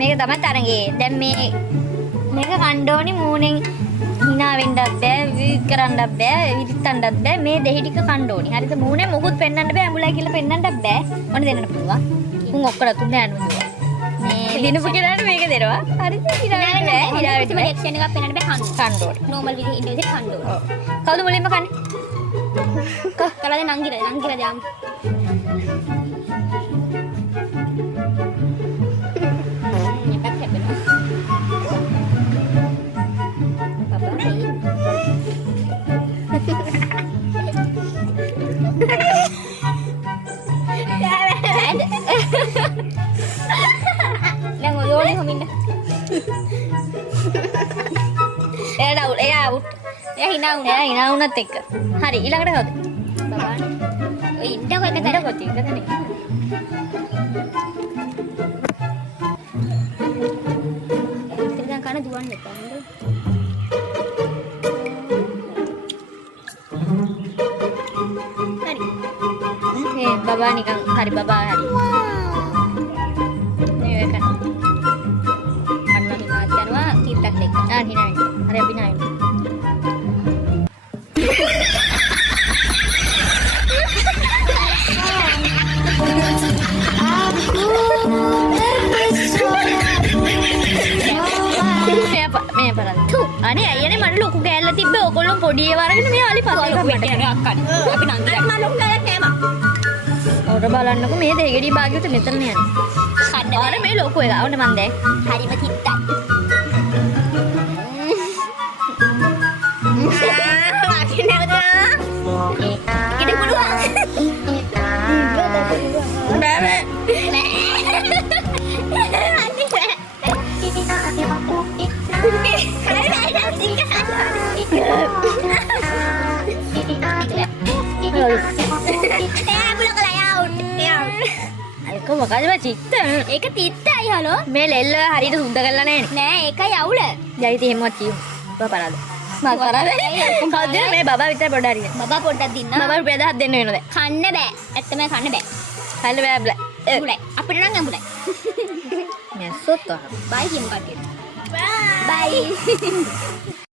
මේක තමයි තරගේ. දැන් මේක කන්න ඕනි මූණෙන් hina වෙන්නත් බෑ, විවිධ කරන්නත් බෑ, විරිත්තන්නත් බෑ. මේ දෙහි ටික කන්න ඕනි. හරිද? මූණේ මොකුත් පෙන්වන්න බෑ, අඹුලයි කියලා පෙන්වන්නත් බෑ. ඔන්න දෙන්නට පුළුවන්. උන් ඔක්කොලා තුන් යනවා කිව්වා. මේ දිනපු කෙනාට මේක දෙනවා. හරිද? hina වෙන්න බෑ. hina වෙන්න බෑ. රියැක්ෂන් එකක් පෙන්වන්න බෑ කන්න. කන්න ඕනි. නෝමල් විදිහට ඉන්ඩිවිජුවල් කන්න ඕනේ. ඔව්. කවුද මුලින්ම කන්නේ? කලද නංගිලා දාමු. එකක් හැපෙනවා. බබා හයි. දැන් ඔය ඕනේ හොමින්න. එයා අවුල්. එයා hina වුණත් එක්ක. හරි ඊළඟට කවුද? බබානේ. ඔය ඉන්නකො එක තැන කොති එකදනේ. දැන් කන දුවන්න එපා නේද? හරි. මේ බබා නිකන් හරි බබා හරි. මේක අන්න හිනාත් යනවා කීත්තක් දෙක. hina වෙන්න. හරි අපි hina වෙන්න. මේ බලන්න. අනේ අයියනේ මට ලොකු කෑල්ල තිබ්බේ. ඔයගොල්ලෝ පොඩි ඒවා අරගෙන මේ අලි පස්සේ යන්නේ අක්කනේ. අපි නංගිලා මම ලොකු ගයක් නෑම. ඔර බලන්නකො මේ දෙහිගඩි භාග්‍යවත මෙතන යන්නේ. කන්න අර මේ ලොකු එක. ඔන්න මන් දැන්. හරිම කිත්තයි. ආකේ නේද? ඉතින් පුළුවන්. බෑ බෑ. ඒක මොකද චිත්ත? ඒක තිත්තයි හලෝ. මේ ලෙල්ල හරියට සුද්ධ කරලා නැහැ නේ. නෑ ඒකයි අවුල. යයි ඉතින් එහෙමවත් කියමු. බබා පරාද. කවුද මේ බබා විතර පොඩ හරියට. බබා පොඩ්ඩක් දින්න. බබා රුපියල් 1000ක් දෙන්න වෙනවද? කන්න බෑ. ඇත්තම කන්න බෑ. කන්න බෑ බල. අඹුලයි. අපිට නම් අඹුලයි. මැස්සොත් බයි කියමු කට්ටියට. බයි.